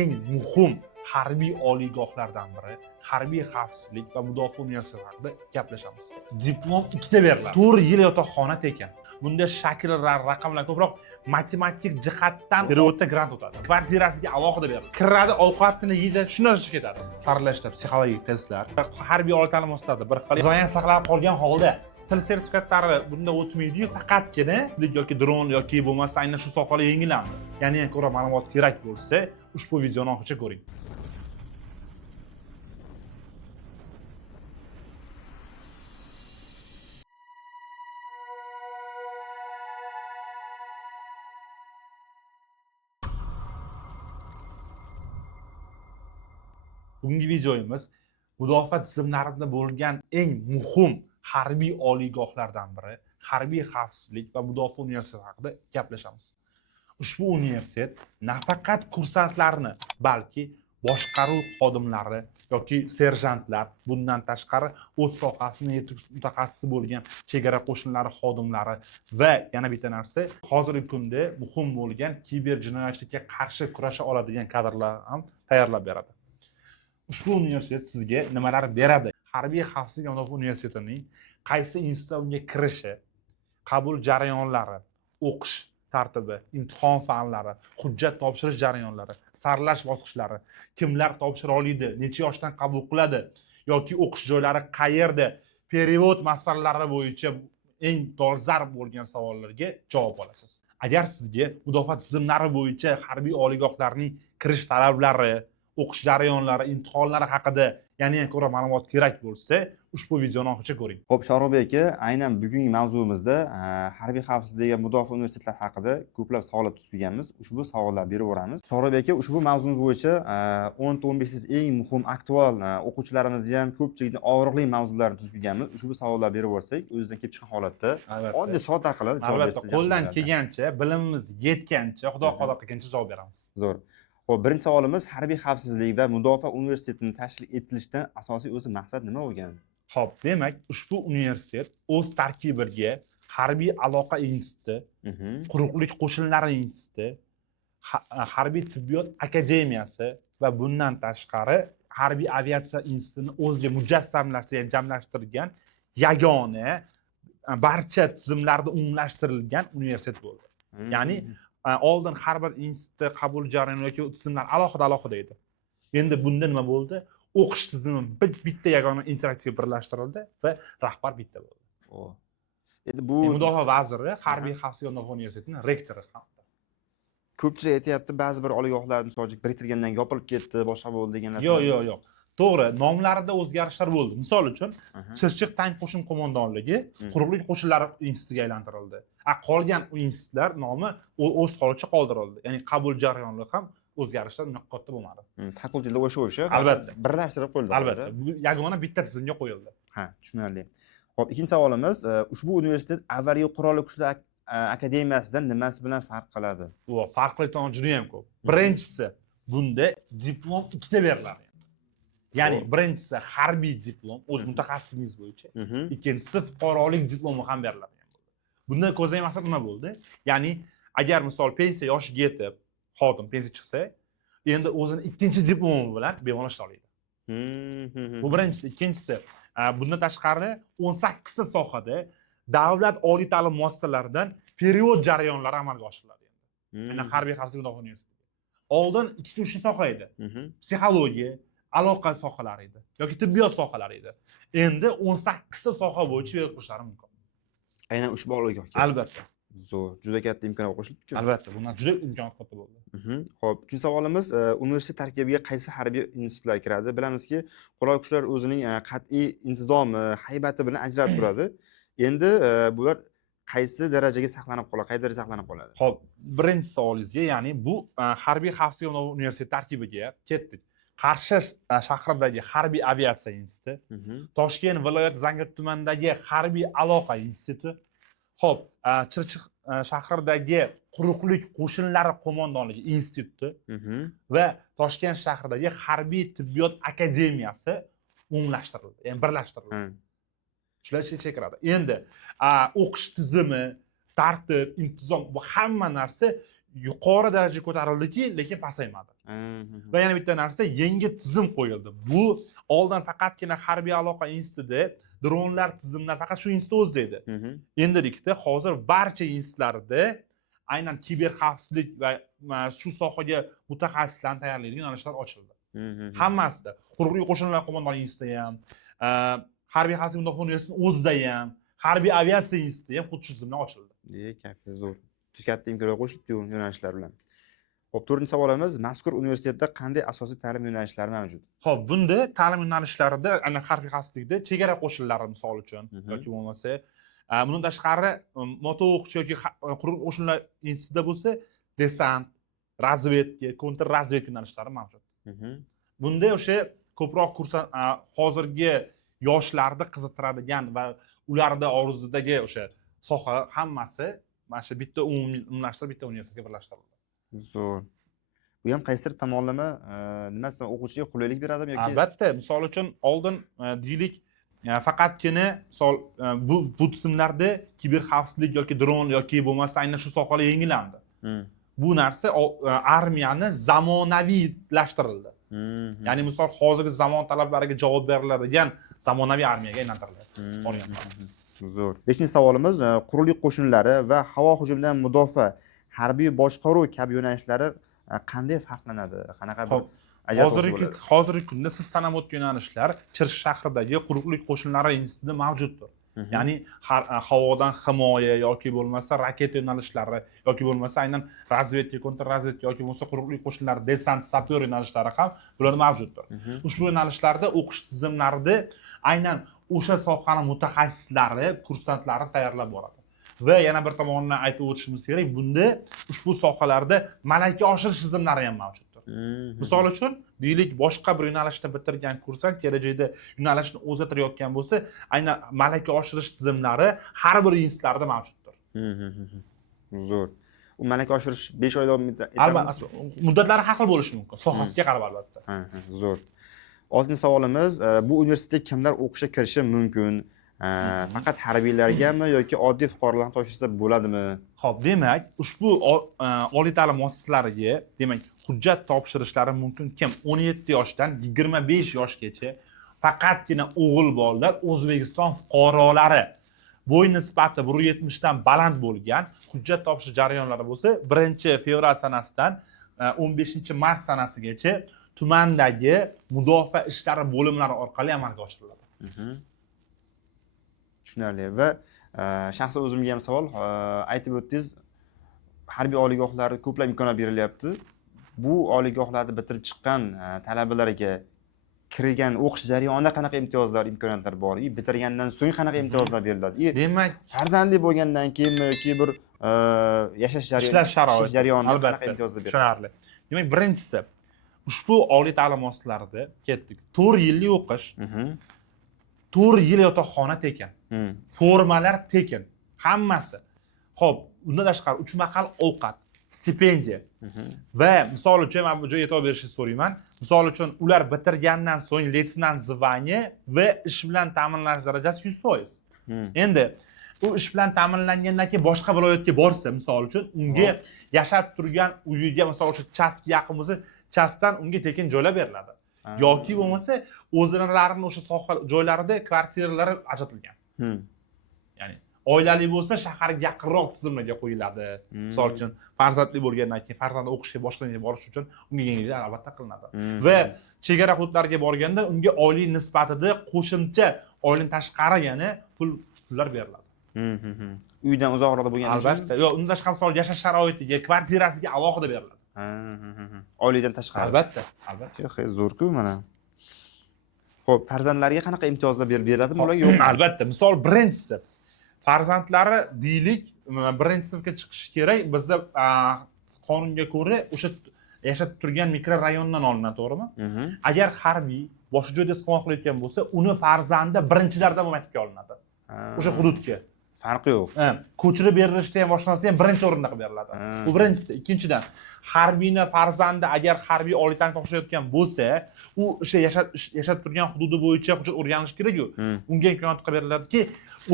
eng muhim harbiy oliygohlardan biri harbiy xavfsizlik va mudofaa universiteti haqida gaplashamiz. Diplom ikkita beriladi. 4 yil yotoqxona tekin. Bunda shakllar, raqamlar ko'proq matematik jihatdan переводda grant o'tadi. Kvartirasiga alohida beriladi. Kiradi, ovqatini yeydi, shundan ketadi. Saralashda psixologik testlar, harbiy oliy ta'lim muassasasida bir xil zayan saqlab qolgan holda til sertifikatlari bunda o'tmaydi-yu, faqatgina yoki dron yoki bo'lmasa aynan shu sohalar yangilandi. Ya'ni ko'ra ma'lumot kerak bo'lsa, ushbu videoni oxirigacha ko'ring. Bugungi videomiz mudofaa tizimlarida bo'lgan eng muhim harbiy oliygohlardan biri harbiy xavfsizlik va mudofaa universiteti haqida gaplashamiz. Ushbu universitet nafaqat kursantlarni, balki boshqaruv xodimlari yoki serjantlar, bundan tashqari o'z sohasini yetuk mutaxassisi bo'lgan chegara qo'shinlari xodimlari va yana bitta narsa, hozirgi kunda muhim bo'lgan kiber jinoyatchilikka qarshi kurasha oladigan kadrlar ham tayyorlab beradi. Ushbu universitet sizga nimalar beradi? Harbiy xavfsizlik va mudofaa universitetining qaysi institutga kirishi, qabul jarayonlari, o'qish tartibi, imtihon fanlari, hujjat topshirish jarayonlari, saralash bosqichlari, kimlar topshira oladi, necha yoshdan qabul qiladi yoki o'qish joylari qayerda, perevod masalalari bo'yicha eng dolzarb bo'lgan savollarga javob olasiz. Agar sizga mudofaa tizimlari bo'yicha harbiy oliygohlarning kirish talablari, o'qish jarayonlari, imtihonlari haqida yana ko'ra ma'lumot kerak bo'lsa, ushbu videoni oxirigacha ko'ring. Xo'p, Shohrubek aka, aynan bugungi mavzumizda harbiy xavfsizlik va mudofaa universitetlari haqida ko'plab savollar tuzib kelganmiz. Ushbu savollarni berib o'ramiz. Shohrubek aka, ushbu mavzumuz bo'yicha 10-15 eng muhim aktual o'quvchilarimizni ham ko'pchilikni og'riqli mavzularni tuzib kelganmiz. Ushbu savollarni berib o'rsak, o'zingizdan kelib chiqqan holatda oddiy sodda qilib javob bersangiz. Albatta, qo'ldan kelgancha, bilimimiz yetgancha, Xudo xohlab qilgancha javob beramiz. Zo'r. Xo'p, birinchi savolimiz harbiy xavfsizlik va mudofaa universitetining tashkil etilishidan asosiy o'zi maqsad nima bo'lgan? Xo'p, demak, ushbu universitet o'z tarkibiga harbiy aloqa instituti, quruqlik qo'shinlari instituti, harbiy tibbiyot akademiyasi va bundan tashqari harbiy aviatsiya institutini o'ziga mujassamlashtirgan, jamlashtirgan yagona barcha tizimlarda umumlashtirilgan universitet bo'ldi. Ya'ni oldin har bir institutda qabul jarayoni yoki tizimlar alohida edi. Endi bunda nima bo'ldi? O'qish tizimi bitta yagona interaktiv birlashtirildi va rahbar bitta bo'ldi. Endi bu mudofaa vaziri harbiy xavfsizlik va mudofaa universitetining rektori ham. Ko'pchilik aytayapti, ba'zi bir oliygohlar misol uchun biriktirgandan yopilib ketdi, boshqa bo'ldi deganlar. Yo'q. To'g'ri, nomlarida o'zgarishlar bo'ldi. Misol uchun, Chirchiq tank qo'shin qo'mondonligi quruqlik qo'shinlari institutiga aylantirildi. Qolgan institutlar nomi o'z holicha qoldirildi. Ya'ni qabul jarayonlari ham o'zgarishlar unaqa katta bo'lmadi. Fakultetda o'sha albatta birlashtirib qo'yildi. Albatta, bu yagona bitta tizimga qo'yildi. Ha, tushunarli. Xo'p, ikkinchi savolimiz, ushbu universitet avvalgi qurolli kuchlar akademiyasidan nimasi bilan farq qiladi? Farqli tomoni juda ham ko'p. Birinchisi, bunda diplom ikkita beriladi. Ya'ni birinchisi harbiy diplom, o'z mutaxassisligingiz bo'yicha. Ikkinchisi fuqarolik diplomi ham beriladi. Bunda ko'zlangan maqsad nima bo'ldi? Ya'ni agar misol pensiya yoshiga yetib, xodim pensiya chiqsa, endi o'zini ikkinchi diplomi bilan bemalol ishlay oladi. Bu birinchisi. Ikkinchisi, bundan tashqari 18 ta sohada davlat oliy ta'lim muassasalaridan perevod jarayonlari amalga oshiriladi endi. Ya'ni harbiy xavfsizlik va universiteti. Oldin 2-3 soha edi. Psixologiya, aloqa sohalari edi yoki tibbiyot sohalari edi. Endi 18 ta soha bo'yicha perevod qilishlari mumkin. Aynan ushbu oliygohga. Albatta. Zo'r, juda katta imkoniyat qo'shilibdi-ku. Albatta, bundan juda imkoniyat katta bo'ldi. Xo'p, uchinchi savolimiz, universitet tarkibiga qaysi harbiy institutlar kiradi? Bilamizki, qurolli kuchlar o'zining qat'iy intizomi, haybati bilan ajralib turadi. Endi bular qaysi darajaga saqlanib qoladi, qay darajada saqlanib qoladi? Xo'p, birinchi savolingizga, ya'ni bu harbiy xavfsizlik va universitet tarkibiga ketdik. Qarshi shahridagi harbiy aviatsiya instituti, Toshkent viloyat Zangir tumanidagi harbiy aloqa instituti, xo'p, Chirchiq shahridagi quruqlik qo'shinlari qo'mondonligi instituti va Toshkent shahridagi harbiy tibbiyot akademiyasi umumlashtirildi, ya'ni birlashtirildi. Shular ichiga kiradi. Endi o'qish tizimi, tartib, intizom, bu hamma narsa yuqori darajaga ko'tarildiki, lekin pasaymadi. Va yana bitta narsa, yangi tizim qo'yildi. Bu oldin faqatgina harbiy aloqa institutida dronlar tizimlar faqat shu institut o'zida edi. Endilikda hozir barcha institutlarda aynan kiber xavfsizlik va shu sohaga mutaxassislarni tayyorlaydigan yo'nalishlar ochildi. Hammasida. Quruqlik qo'shinlar qo'mondonligi instituti ham, harbiy xavfsizlik mudofaa universitetining o'zida ham, harbiy aviatsiya instituti ham xuddi shu tizimdan ochildi. Katta zo'r. Katta imkoniyat qo'shibdi yo'nalishlar bilan. Xo'p, 4-savolimiz, mazkur universitetda qanday asosiy ta'lim yo'nalishlari mavjud? Xo'p, bunda ta'lim yo'nalishlarida ana harbiy xavfsizlikda chegara qo'shinlari misol uchun yoki bo'lmasa, bundan tashqari moto'qchi yoki quruq qo'shinlar institutida bo'lsa, desant, razvedka, kontrrazvedka yo'nalishlari mavjud. Bunda o'sha ko'proq kursant hozirgi yoshlarni qiziqtiradigan va ularda orzudagi o'sha soha hammasi mana shu bitta umumlashtirib, bitta universitetga birlashtirildi. Zo'r. Bu ham qaysidir tomonlama nimasi o'quvchiga qulaylik beradimi yoki? Albatta, misol uchun oldin deylik faqatgina bu tizimlarda kiber xavfsizlik yoki dron yoki bo'lmasa aynan shu sohalar yangilandi. Bu narsa armiyani zamonaviylashtirildi. Ya'ni misol hozirgi zamon talablariga javob beriladigan zamonaviy armiyaga aylantirildi. Zo'r. 5-savolimiz, quruqlik qo'shinlari va havo hujumidan mudofaa, harbiy boshqaruv kabi yo'nalishlari qanday farqlanadi? Qanaqa bir hozirgi kunda siz sanab o'tgan yo'nalishlar Chirchiq shahridagi quruqlik qo'shinlari institutida mavjuddir. Ya'ni havodan himoya yoki bo'lmasa raketa yo'nalishlari yoki bo'lmasa aynan razvedka, kontrrazvedka yoki bo'lmasa quruqlik qo'shinlari, desant, sapyor yo'nalishlari ham bular mavjuddir. Ushbu yo'nalishlarda o'qish tizimlarida aynan o'sha sohaning mutaxassislari, kursantlari tayyorlab boradi. Va yana bir tomonidan aytib o'tishimiz kerak, bunda ushbu sohalarda malaka oshirish tizimlari ham mavjuddir. Misol uchun, deylik, boshqa bir yo'nalishni bitirgan kursant kelajakda yo'nalishni o'zgartirayotgan bo'lsa, aynan malaka oshirish tizimlari har bir institutlarda mavjuddir. Zo'r. U malaka oshirish 5 oy davom etadi. Albatta, muddatlari har xil bo'lishi mumkin, sohasiga qarab albatta. Zo'r. 6-savolimiz, bu universitetga kimlar o'qishga kirishi mumkin? Faqat harbiylargami yoki oddiy fuqarolarni topshirsa bo'ladimi? Xo'p, demak, ushbu oliy ta'lim muassasalariga, demak, hujjat topshirishlari mumkin kim? 17 yoshdan 25 yoshgacha faqatgina o'g'il bolalar, O'zbekiston fuqarolari bo'y nisbati 170 dan baland bo'lgan hujjat topshirish jarayonlari bo'lsa, 1-fevral sanasidan 15-mart sanasigacha tumandagi mudofaa ishlari bo'limlari orqali amalga oshiriladi. Tushunarli. Va shaxsan o'zimga ham savol, aytib o'tdingiz, harbiy oliygohlarga ko'plab imkoniyat berilyapti. Bu oliygohlarni bitirib chiqqan talabalarga kirgan o'qish jarayonida qanaqa imtiyozlar, imkoniyatlar bor? Bitirgandan so'ng qanaqa imtiyozlar beriladi? Demak, farzandli bo'lgandan keyin yoki bir yashash jarayonida qanaqa imtiyozlar beriladi? Tushunarli. Demak, birinchisi, ushbu oliy ta'lim muassasalarida ketdik. 4 yillik o'qish, 4 yil yotoqxona tekin, formalar tekin, hammasi. Xo'p, undan tashqari 3 mahal ovqat, stipendiya va misol uchun men bu joyga e'tibor berishingizni so'rayman. Misol uchun ular bitirgandan so'ng leytenant zvaniya va ish bilan ta'minlanish darajasi 100%. Endi u ish bilan ta'minlangandan keyin boshqa viloyatga borsa, misol uchun unga yashab turgan uyiga, misol uchun chastga yaqin bo'lsa, chastdan unga tekin joylar beriladi. Yoki bo'lmasa, o'zlarining o'sha soha joylarida kvartiralari ajratilgan. Ya'ni oilali bo'lsa, shaharga yaqinroq tizimlarga qo'yiladi. Misol uchun, farzandli bo'lgandan keyin farzandi o'qishga boshqa yerga borish uchun unga yengillik albatta qilinadi. Va chegara hududlariga borganda unga oylik nisbatida qo'shimcha oylik tashqari yana pullar beriladi. Uydan uzoqroqda bo'lganda albatta. Yo'q, undan tashqari misol yashash sharoitiga, kvartirasiga alohida beriladi. Oylikdan tashqari. Albatta. Zo'r-ku mana. Xo'p, farzandlarga qanaqa imtiyozlar beriladi ularga? Yo'q. Albatta. Misol birinchisi, farzandlari deylik, birinchi sinfga chiqishi kerak. Bizda qonunga ko'ra o'sha yashab turgan mikrorayondan olinadi, to'g'rimi? Agar harbiy boshqa joyda istiqomat qilayotgan bo'lsa, uni farzandi birinchilardan maktabga olinadi. O'sha hududga. Farqi yo'q. Ko'chirib berilishda ham boshqa narsa ham birinchi o'rinda qilib beriladi. Bu birinchisi. Ikkinchidan, harbiyni farzandi agar harbiy oliy ta'lim topshirayotgan bo'lsa, u o'sha yashab turgan hududi bo'yicha hujjat o'rganish kerak-ku. Unga imkoniyat qilib beriladiki,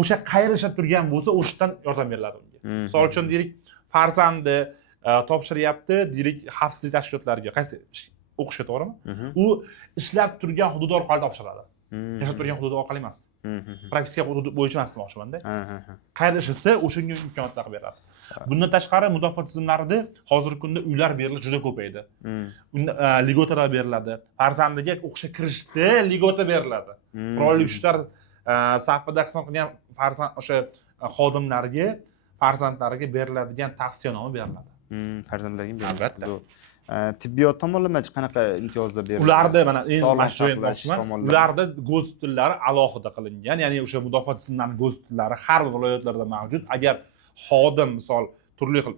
o'sha qayerda yashab turgan bo'lsa, o'shadan yordam beriladi unga. Misol uchun deylik, farzandi topshiryapti deylik xavfsizlik tashkilotlariga, qaysi o'qishga, to'g'rimi? U ishlab turgan hudud orqali topshiradi. Yashab turgan hudud orqali emas. Propiska hudud bo'yicha emas demoqchimanda. Qayerda ishlasa, o'shanga imkoniyatlar beriladi. Bundan tashqari mudofaa tizimlarida hozirgi kunda uylar berilishi juda ko'paydi. Ligotalar beriladi. Farzandiga o'qishga kirishda ligota beriladi. Qurolli kuchlar safida xizmat qilgan o'sha xodimlarga, farzandlariga beriladigan tavsiyanoma beriladi. Farzandlarga Albatta. Tibbiyot tomonlama qanaqa imtiyozlar beriladi? Ularda mana ularda go'z tillari alohida qilingan, ya'ni o'sha mudofaa tizimlarining go'z tillari har bir viloyatlarda mavjud. Agar xodim misol turli xil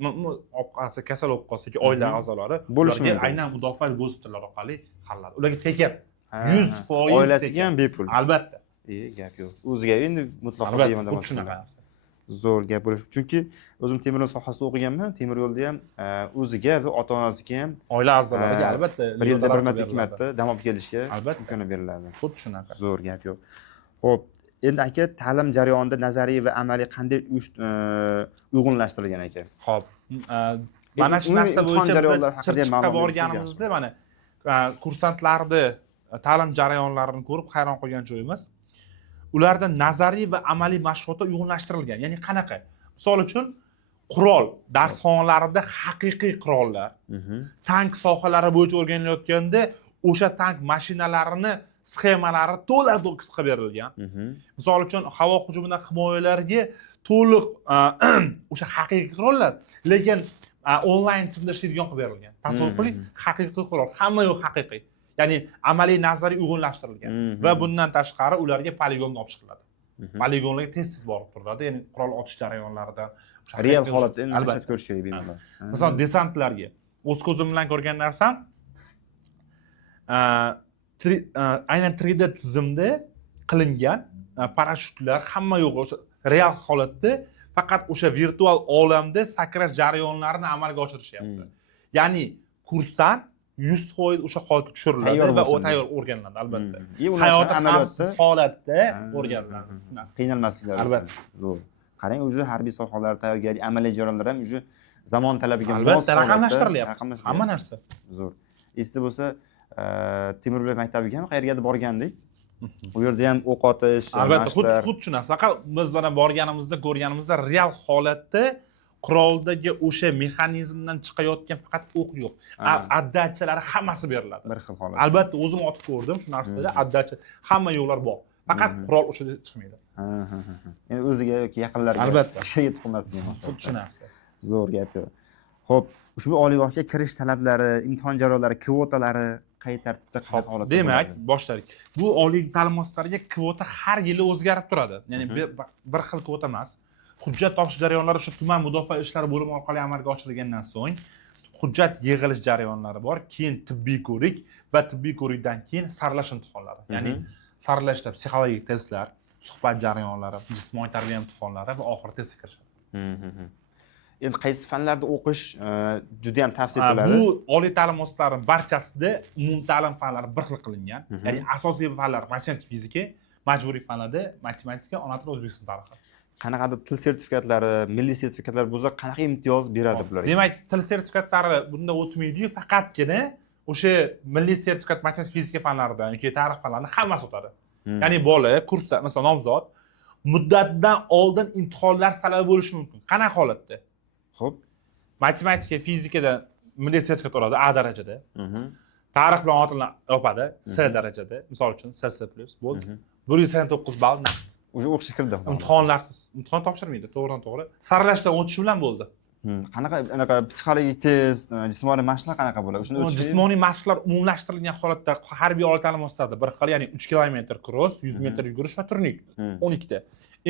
kasal bo'lib qolsa yoki oila a'zolari ularga aynan mudofaa go'z tillari orqali qariladi. Ularga tekin 100% oilasiga ham bepul. Albatta. Gap yo'q. O'ziga endi mutlaqo Albatta, shunaqa. Zo'r gap bo'lishi. Chunki o'zim temir yo'l sohasida o'qiganman. Temir yo'lda ham o'ziga va ota-onasiga ham oila a'zolariga albatta bir yilda bir marta, ikki marta dam olib kelishga imkoniyat beriladi. Xuddi shunaqa. Zo'r gap yo'q. Xo'p, endi aka ta'lim jarayonida nazariy va amaliy qanday uyg'unlashtirilgan aka? Xo'p. Mana shu narsa bo'yicha chirchiqqa borganimizda mana kursantlarni ta'lim jarayonlarini ko'rib hayron qolgan joyimiz, ularda nazariy va amaliy mashg'ulotlar uyg'unlashtirilgan. Ya'ni qanaqa? Misol uchun qurol darsxonalarida haqiqiy qurollar, tank sohalari bo'yicha o'rganilayotganda o'sha tank mashinalarini sxemalari to'la-to'kis qilib berilgan. Misol uchun havo hujumidan himoyalarga to'liq o'sha haqiqiy qurollar, lekin onlayn tizimda ishlaydigan qilib berilgan. Tasavvur qiling, haqiqiy qurol, hamma yo'q haqiqiy. Ya'ni amaliy nazariy uyg'unlashtirilgan va bundan tashqari ularga poligonga olib chiqiladi. Poligonlarga tez-tez borib turiladi, ya'ni qurol otish jarayonlarida real holatda endi albatta ko'rish kerak bemalol. Masalan, desantlarga o'z ko'zim bilan ko'rgan narsam aynan 3D tizimda qilingan parashyutlar hamma yo'q, o'sha real holatda faqat o'sha virtual olamda sakrash jarayonlarini amalga oshirishyapti. Ya'ni kursant 100% o'sha holatga tushiriladi va u tayyor o'rganiladi albatta. Hayoti xavfsiz holatda o'rganiladi. Qiynalmasliklar. Albatta. Zo'r. Qarang, o'sha harbiy sohalar tayyorgarlik, amaliy jarayonlar ham o'sha zamon talabiga mos albatta raqamlashtirilyapti. Hamma narsa. Zo'r. Esda bo'lsa, Temur Bey maktabiga ham qayergadir borgandik. U yerda ham o'q otish, albatta xuddi shu narsa. Faqat biz mana borganimizda, ko'rganimizda real holatda quroldagi o'sha mexanizmdan chiqayotgan faqat o'q yo'q. Addachalari hammasi beriladi. Bir xil holat. Albatta o'zim otib ko'rdim shu narsada, addacha hamma yo'llar bor. Faqat qurol o'shada chiqmaydi. Endi o'ziga yoki yaqinlariga albatta ishga yetib qolmasligini maqsad. Xuddi shu narsa. Zo'r gap yo'q. Xo'p, ushbu oliygohga kirish talablari, imtihon jarayonlari, kvotalari qay tartibda, qanaqa holatda? Demak, boshladik. Bu oliy ta'lim muassasalariga kvota har yili o'zgarib turadi. Ya'ni bir xil kvota emas. Hujjat topshirish jarayonlari o'sha tuman mudofaa ishlari bo'limi orqali amalga oshirilgandan so'ng hujjat yig'ilish jarayonlari bor, keyin tibbiy ko'rik va tibbiy ko'rikdan keyin saralash imtihonlari. Ya'ni saralashda psixologik testlar, suhbat jarayonlari, jismoniy tarbiya imtihonlari va oxiri testga kirishadi. Endi qaysi fanlarda o'qish juda ham tavsiya etiladi? Bu oliy ta'lim muassasalarining barchasida umumta'lim fanlari bir xil qilingan. Ya'ni asosiy fanlar matematika, fizika, majburiy fanlarda matematika, ona tili, o'zbekiston tarixi. Qanaqadir til sertifikatlari, milliy sertifikatlar bo'lsa, qanaqa imtiyoz beradi bularga? Demak, til sertifikatlari bunda o'tmaydi-yu, faqatgina o'sha milliy sertifikat matematika, fizika fanlaridan yoki tarix fanlaridan hammasi o'tadi. Ya'ni bola kursda, masalan, nomzod muddatdan oldin imtihonlar talabi bo'lishi mumkin. Qanaqa holatda? Xo'p, matematika, fizikada milliy sertifikat oladi A darajada. Tarix bilan ona tilini yopadi C darajada. Misol uchun C++ bo'ldi. 189 ball naqd. O'sha o'qishga kirdi. Imtihonlarsiz, imtihon topshirmaydi, to'g'ridan-to'g'ri. Saralashdan o'tishi bilan bo'ldi. Qanaqa anaqa psixologik test, jismoniy mashqlar qanaqa bo'ladi? O'shani o'tish. Jismoniy mashqlar umumlashtirilgan holatda harbiy oliy ta'lim muassasasida bir xil, ya'ni 3 kilometr cross, 100 metr yugurish va turnik 12 ta.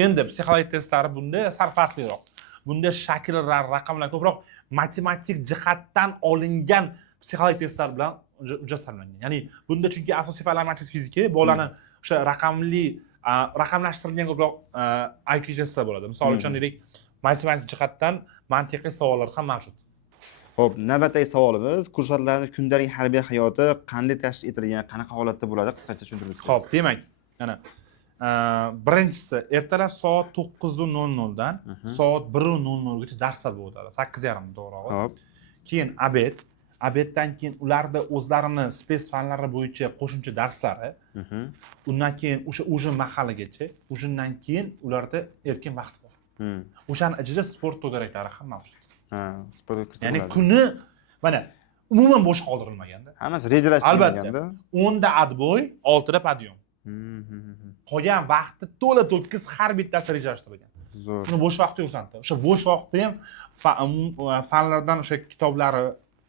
Endi psixologik testlari bunda sal farqliroq. Bunda shakllar, raqamlar ko'proq matematik jihatdan olingan psixologik testlar bilan ijozlangan. Ya'ni bunda chunki asosiy fanlar matematika, fizika, bolani o'sha raqamlashtirilgan ko'proq IQ testlar bo'ladi. Misol uchun deylik, matematik jihatdan mantiqiy savollar ham mavjud. Xo'p, navbatdagi savolimiz kursantlarning kundalik harbiy hayoti qanday tashkil etilgan, qanaqa holatda bo'ladi? Qisqacha tushuntirib. Xo'p, demak, mana birinchisi ertalab soat 9:00 dan soat 1:00 gacha darslar bo'ladi. 8:30 to'g'rirog'i. Xo'p. keyin obeddan keyin ularda o'zlarini spes fanlari bo'yicha qo'shimcha darslari, undan keyin o'sha ujin mahaligacha, ujindan keyin ularda erkin vaqt bor. O'shaning ichida sport to'garaklari ham mavjud. Sport kirsa Ya'ni bo'ladi. kuni mana umuman bo'sh qoldirilmaganda. Hammasi rejalashtirilganda. 10 da adboy, 6 da podyom. Qolgan vaqtni to'la to'kis har bittasi rejalashtirilgan. Zo'r. Uni bo'sh vaqti yo'qsanda. O'sha bo'sh vaqtda ham fanlardan o'sha kitoblari,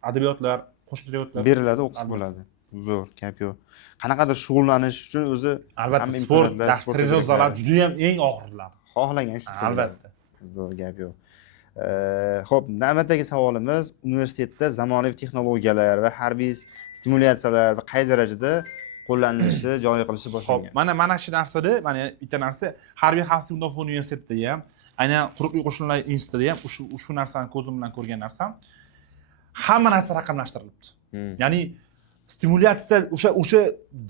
adabiyotlar, qo'shimcha adabiyotlar beriladi, o'qisa bo'ladi. Zo'r, gap yo'q. Qanaqadir shug'ullanish uchun o'zi albatta sport, trenajyorlar juda ham eng og'irlari. Xohlagan ish. Albatta. Zo'r, gap yo'q. Xo'p, navbatdagi savolimiz universitetda zamonaviy texnologiyalar va harbiy simulyatsiyalar qay darajada qo'llanilishi, joriy qilinishi boshlangan? Xo'p, mana shu narsada, mana bitta narsa Harbiy xavfsizlik mudofaa universitetida ham, aynan quruqlik qo'shinlar institutida ham ushbu narsani ko'zim bilan ko'rgan narsam, hamma narsa raqamlashtirilibdi. Ya'ni stimulyatsiya o'sha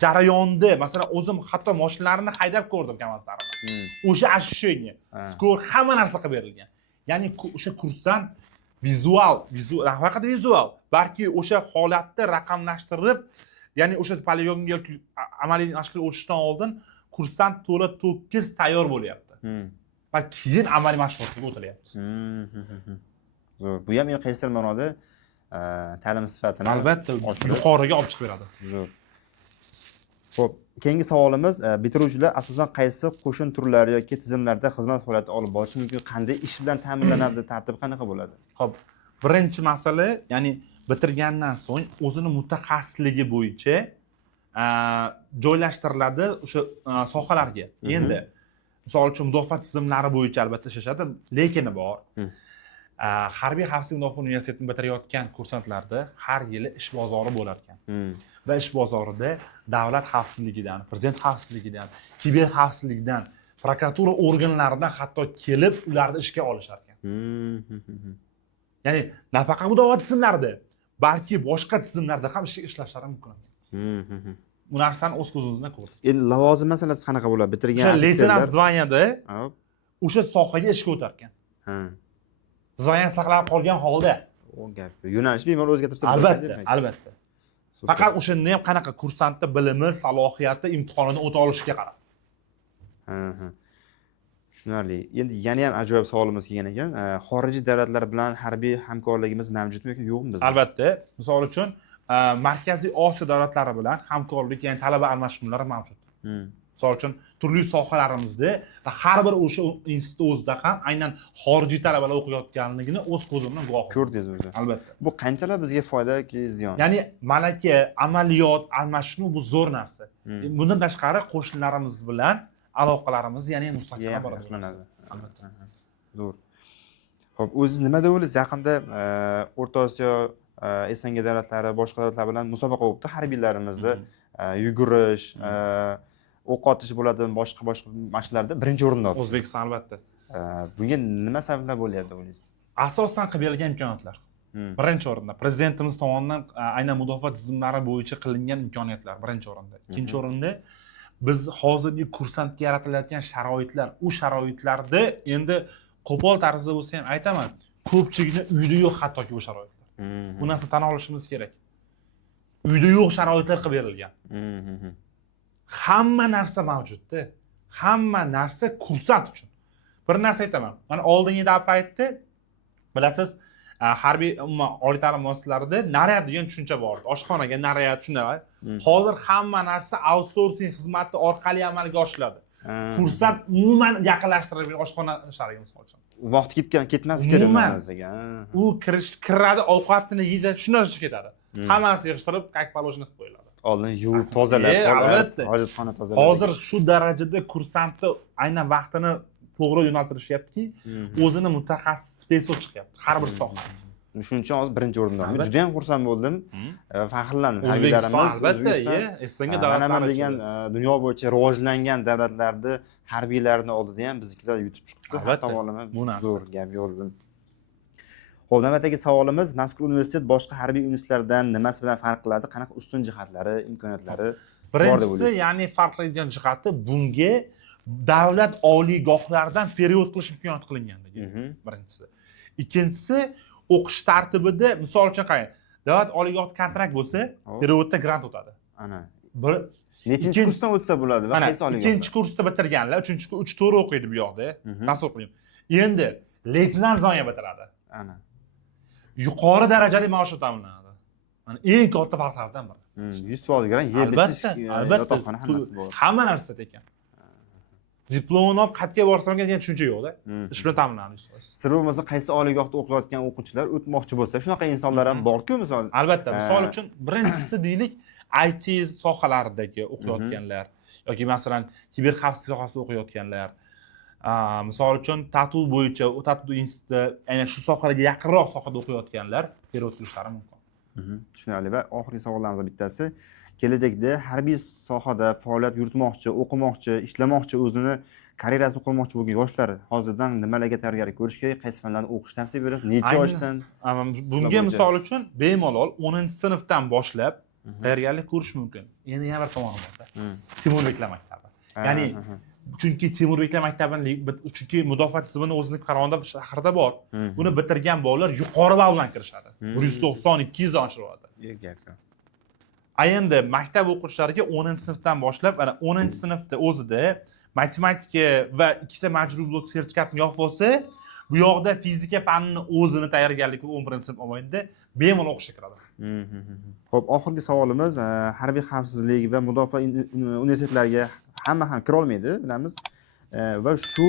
jarayonda, masalan, o'zim hatto mashinalarni haydab ko'rdim kamazlarimni. O'sha ощущение, skor hamma narsa qilib berilgan. Ya'ni o'sha kursant vizual, nafaqat vizual, balki o'sha holatni raqamlashtirib, ya'ni o'sha poligonga yoki amaliy mashqlarga o'tishdan oldin kursant to'la to'kis tayyor bo'lyapti. Va keyin amaliy mashg'ulotga o'tilyapti. Zo'r. Bu ham qaysi ma'noda ta'lim sifatini albatta yuqoriga olib chiqib beradi. Zo'r. Xo'p, keyingi savolimiz bitiruvchilar asosan qaysi qo'shin turlari yoki tizimlarda xizmat faoliyati olib borishi mumkin, qanday ish bilan ta'minlanadi, tartibi qanaqa bo'ladi? Xo'p, birinchi masala, ya'ni bitirgandan so'ng o'zini mutaxassisligi bo'yicha joylashtiriladi o'sha sohalarga. Endi misol uchun mudofaa tizimlari bo'yicha albatta ishlashadi, lekini bor. Harbiy xavfsizlik mudofaa universitetini bitirayotgan kursantlarda har yili ish bozori bo'lar ekan. Va ish bozorida davlat xavfsizligidan, prezident xavfsizligidan, kiber xavfsizligidan, prokuratura organlaridan hatto kelib ularni ishga olishar ekan. Ya'ni nafaqat mudofaa tizimlarida, balki boshqa tizimlarda ham ishlashlari mumkin. Bu narsani o'z ko'zimiz bilan ko'rdik. Endi lavozim masalasi qanaqa bo'ladi? Bitirgan o'sha leytenant zvanyada o'sha sohaga ishga o'tar ekan. Zvanya saqlab qolgan holda. O gap. Yo'nalish bemalol o'zgartirsa bo'ladi. Albatta. Faqat o'shanda ham qanaqa kursantda bilimi, salohiyati imtihonidan o'ta olishiga qarab. Tushunarli. Endi yana ham ajoyib savolimiz kelgan ekan. Xorijiy davlatlar bilan harbiy hamkorligimiz mavjudmi yoki yo'qmi bizda? Albatta. Misol uchun Markaziy Osiyo davlatlari bilan hamkorlik, ya'ni talaba almashinuvlari mavjud. Misol uchun turli sohalarimizda va har bir o'sha institut o'zida ham aynan xorijiy talabalar o'qiyotganligini o'z ko'zim bilan guvoh ko'rdingiz o'zi. Albatta. Bu qanchalar bizga foyda yoki ziyon? Ya'ni malaka, amaliyot, almashinuv bu zo'r narsa. Bundan tashqari qo'shnilarimiz bilan aloqalarimiz yana mustahkam boradi. Albatta. Zo'r. Xo'p, o'zingiz nima deb o'ylaysiz? Yaqinda O'rta Osiyo, SNG davlatlari, boshqa davlatlar bilan musobaqa o'tdi harbiylarimizni yugurish, o'q otish bo'ladi, boshqa mashqlarda birinchi o'rinda oldi. O'zbekiston albatta. Bunga nima sabablar bo'lyapti o'ylaysiz? Asosan qilib berilgan imkoniyatlar. Birinchi o'rinda prezidentimiz tomonidan aynan mudofaa tizimlari bo'yicha qilingan imkoniyatlar birinchi o'rinda. Ikkinchi o'rinda biz hozirgi kursantga yaratilayotgan sharoitlar, u sharoitlarda endi qo'pol tarzda bo'lsa ham aytaman, ko'pchilikni uyda yo'q hattoki bu sharoitlar. Bu narsa tan olishimiz kerak. Uyda yo'q sharoitlar qilib berilgan. Hamma narsa mavjudda. Hamma narsa kursant uchun. Bir narsa aytaman. Mana oldingi paytda bilasiz, harbiy oliy ta'lim muassasalarida naryad degan tushuncha bor edi. Oshxonaga naryad shunday. Hozir hamma narsa outsourcing xizmati orqali amalga oshiriladi. Kursant umuman yaqinlashtirilib oshxona ishariga misol uchun. Vaqt ketmas kerak narsaga. U kiradi, ovqatini yeydi, shundan ketadi. Hammasi yig'ishtirib, как положено qilib qo'yiladi. Oldin yuvib tozalab, albatta. Hojatxona tozalab. Hozir shu darajada kursantni aynan vaqtini to'g'ri yo'naltirishyaptiki, o'zini mutaxassis spesol chiqyapti har bir soha. Shuning uchun hozir birinchi o'rinda. Men juda ham xursand bo'ldim. Faxrlandim. O'zbekiston albatta, SNG davlatlari degan dunyo bo'yicha rivojlangan davlatlarda harbiylarni oldida ham biznikilar yutib chiqibdi. Albatta. Zo'r gap yo'ldim. Xo'p, navbatdagi savolimiz, mazkur universitet boshqa harbiy universitetlardan nimasi bilan farq qiladi? Qanaqa ustun jihatlari, imkoniyatlari bor deb Birinchisi, o'ylaysiz? ya'ni farqlaydigan jihati bunga davlat oliygohlaridan period qilish imkoniyati qilinganligi. Birinchisi. Ikkinchisi, o'qish tartibida misol uchun qarang, davlat oliygohida kontrakt bo'lsa, perevodda grant o'tadi. Ana. Bir Nechinchi kursdan o'tsa bo'ladi va qaysi oliygohda? Ikkinchi kursda bitirganlar, 3-4 o'qiydi bu yoqda. Tasavvur qiling. Endi leytenant zoya bitiradi. Ana. Yuqori darajali maosh ta'minlanadi. Mana eng katta farqlardan biri. 100% garan yer bitish, yotoqxona hammasi bor. Hamma narsa ekan. Diplomni olib qayerga borsam degan tushuncha yo'q-da. Ish bilan ta'minlanadi. Sir bo'lmasa qaysi oliygohda o'qiyotgan o'quvchilar o'tmoqchi bo'lsa, shunaqa insonlar ham bor-ku, misol. Albatta, misol uchun birinchisi deylik IT sohalaridagi o'qiyotganlar yoki masalan kiber xavfsizlik sohasida o'qiyotganlar. Misol uchun tatu bo'yicha, tatu institutida, aynan shu sohaga yaqinroq sohada o'qiyotganlar perevod qilishlari mumkin. Tushunarli. Va oxirgi savollarimizdan bittasi, kelajakda harbiy sohada faoliyat yuritmoqchi, o'qimoqchi, ishlamoqchi, o'zini karyerasini qurmoqchi bo'lgan yoshlar hozirdan nimalarga tayyorgarlik ko'rish kerak, qaysi fanlarni o'qishni tavsiya berasiz? Necha yoshdan? Bunga misol uchun bemalol 10-sinfdan boshlab tayyorgarlik ko'rish mumkin. Endi yana bir tomoni bor-da. Timur Beklar maktabi. Ya'ni chunki Timur Beklar maktabini chunki mudofaa tizimini o'zini Qarag'anda shahrida bor. Buni bitirgan bolalar yuqori ball bilan kirishadi. 190-200 dan oshiradi. Endi maktab o'quvchilariga 10-sinfdan boshlab, ana 10-sinfda o'zida matematika va ikkita majburiy blok sertifikatni yo'q bo'lsa, bu yoqda fizika fanini o'zini tayyorgarligi 11-sinf mobaynida bemalol o'qishga kiradi. Xo'p, oxirgi savolimiz harbiy xavfsizlik va mudofaa universitetlariga hamma ham kira olmaydi, bilamiz. Va shu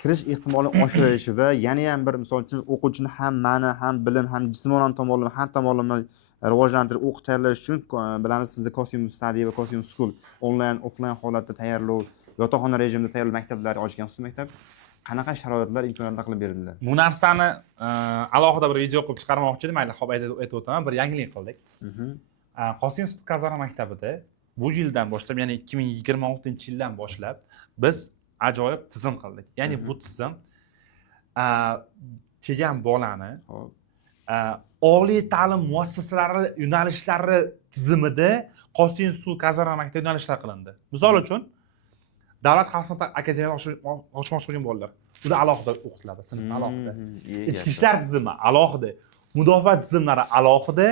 kirish ehtimolini oshirish va yana ham bir misol uchun o'quvchini ham ma'na, ham bilim, ham jismonan tomonlama, har tomonlama rivojlantirib o'qib tayyorlash uchun bilamiz sizda Costume Study va Costume School onlayn, offlayn holatda tayyorlov, yotoqxona rejimida tayyorlash maktablari ochgan xususiy maktab. Qanaqa sharoitlar, imkoniyatlar qilib berildi? Bu narsani alohida bir video qilib chiqarmoqchi edim, mayli, xo'p aytib o'taman, bir yangilik qildik. Qosim sud kazarma maktabida bu yildan boshlab, ya'ni 2026-yildan boshlab biz ajoyib tizim qildik. Ya'ni bu tizim kelgan bolani oliy ta'lim muassasalari yo'nalishlari tizimida Qosim sud kazarma maktabi yo'nalishlar qilindi. Misol uchun davlat xavfsizlik akademiyasi ochmoqchi bo'lgan bolalar, ular alohida o'qitiladi, sinfda alohida. Ichki ishlar tizimi alohida, mudofaa tizimlari alohida,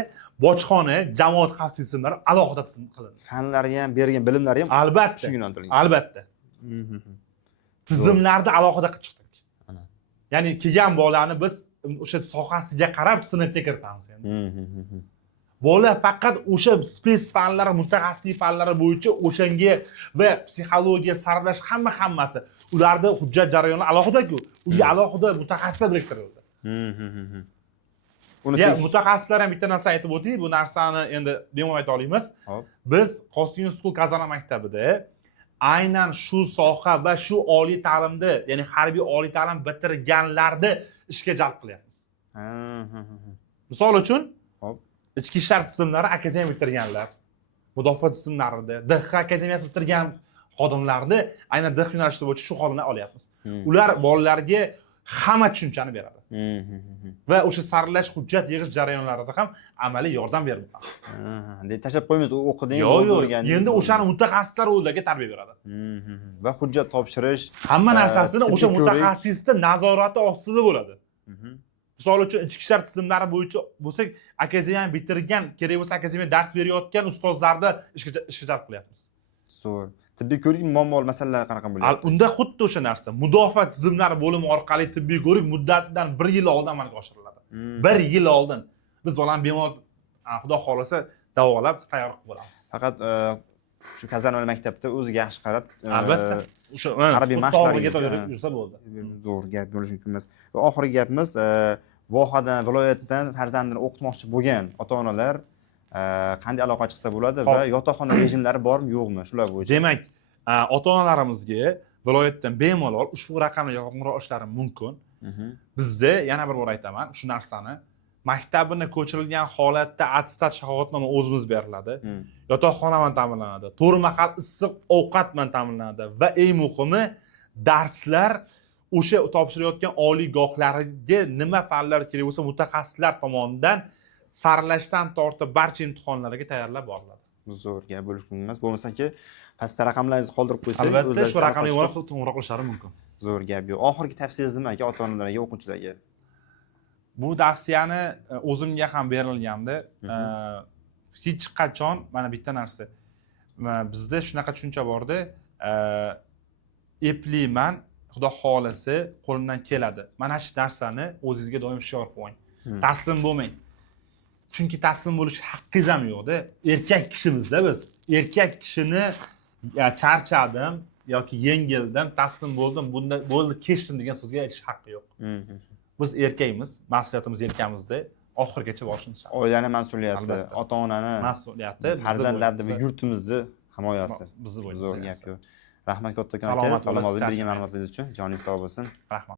bojxona, jamoat xavfsizlik tizimlari alohida tizim qilindi. Fanlariga ham bergan bilimlari ham albatta shunga yo'naltirilgan. Albatta. Tizimlarda alohida qilib chiqdik. Ya'ni kelgan bolani biz o'sha sohasiga qarab sinfga kiritamiz endi. Bola faqat o'sha spes fanlar, mutaxassislik fanlari bo'yicha o'shanga va psixologiya saralash hammasi ularda hujjat jarayoni alohida-ku. Unga alohida mutaxassislar biriktirildi. Ya mutaxassislar ham bitta narsa aytib o'tdik, bu narsani endi bemalol ayta olamiz. Biz Qosim School Kazana maktabida aynan shu soha va shu oliy ta'limda, ya'ni harbiy oliy ta'lim bitirganlarni ishga jalb qilyapmiz. Misol uchun ichki ishlar tizimlari akademiya bitirganlar, mudofaa tizimlarida, DX akademiyasi bitirgan xodimlarni aynan DX yo'nalishi bo'yicha shu xodimlarni olyapmiz. Ular bolalarga hamma tushunchani beradi. Va o'sha saralash, hujjat yig'ish jarayonlarida ham amaliy yordam berib turamiz. Tashlab qo'ymaymiz, o'qiding, o'rganding. Endi o'shani mutaxassislar o'zlariga tarbiya beradi. Va hujjat topshirish, hamma narsasini o'sha mutaxassisning nazorati ostida bo'ladi. Misol uchun ichki ishlar tizimlari bo'yicha bo'lsak, akademiyani bitirgan, kerak bo'lsa akademiyada dars berayotgan ustozlarni ishga jalb qilyapmiz. Zo'r. Tibbiy ko'rik muammo masalalar qanaqa bo'lyapti? Unda xuddi o'sha narsa. Mudofaa tizimlari bo'limi orqali tibbiy ko'rik muddatidan 1 yil oldin amalga oshiriladi. 1 yil oldin biz bolani bemalol Xudo xolasa davolab tayyor qilib bo'lamiz. Faqat shu kazarma maktabda o'ziga yaxshi qarab, albatta o'sha harbiy mashqlarga yursa bo'ldi. Zo'r gap bo'lishi mumkin emas. Va oxirgi gapimiz, vohadan, viloyatdan farzandini o'qitmoqchi bo'lgan ota-onalar qanday aloqa chiqsa bo'ladi va yotoqxona rejimlari bormi, yo'qmi? Shular bo'yicha. Demak, ota-onalarimizga viloyatdan bemalol ushbu raqamga qo'ng'iroq qilishlari mumkin. Bizda yana bir bor aytaman, shu narsani maktabini ko'chirilgan holatda attestat shahodatnoma o'zimiz beriladi. Yotoqxona bilan ta'minlanadi. 4 mahal issiq ovqat bilan ta'minlanadi va eng muhimi darslar o'sha topshirayotgan oliygohlariga nima fanlar kerak bo'lsa mutaxassislar tomonidan saralashdan tortib barcha imtihonlarga tayyorlab boriladi. Zo'r gap bo'lishi mumkin emas. Bo'lmasa-ki, pastda raqamlaringizni qoldirib qo'ysangiz, albatta shu raqamga qo'ng'iroq qilishlari mumkin. Zo'r gap yo'q. Oxirgi tavsiyangiz nima aka ota-onalarga, o'quvchilarga? Bu tavsiyani o'zimga ham berilgandi. Hech qachon mana bitta narsa. Bizda shunaqa tushuncha borda, eplayman, xudo xolasa qo'limdan keladi. Mana shu narsani o'zingizga doim shior qo'ying. Taslim bo'lmang. Chunki taslim bo'lish haqqingiz ham yo'q-da. Erkak kishimizda biz. Erkak kishini charchadim yoki yengildim, taslim bo'ldim, bunda bo'ldi, kechdim degan so'zga aytish haqqi yo'q. Biz erkakmiz, mas'uliyatimiz yelkamizda, oxirigacha borishimiz shart. Oilani mas'uliyati, Albatta. ota-onani Mas'uliyati farzandlarni va yurtimizni himoyasi. bizni Zo'r bo'ynimizda. gap-ku. Rahmat kattakon aka, Salomat salomat bo'lasiz, bergan tashkil ma'lumotlaringiz uchun. Joningiz sog' bo'lsin. Rahmat.